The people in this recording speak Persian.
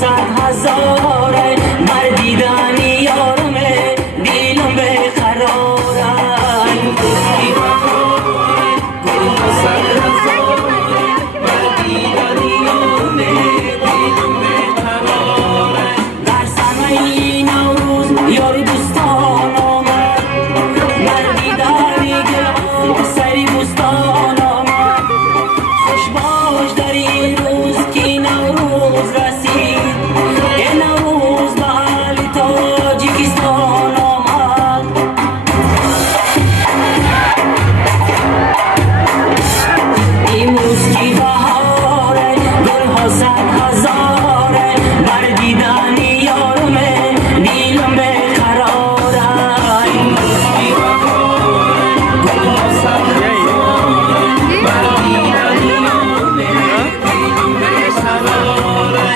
صد هزاره بر دیدن یارمه دیلم به قراره این بهاره گلها صد هزاره بر دیدن یارمه دیلم به قراره در سمه نوروز یار دوستان آمد بر دیدن گل سری بوستان آمد خوش باش در این روز که نوروز رسید این نوروز به اهل تاجیکستان آمد امروز که بهاره گلها صد هزاره بر دیدن یارمه دیلم به قراره امروز که بهاره گلها صد هزاره بر دیدن یارمه دیلم به قراره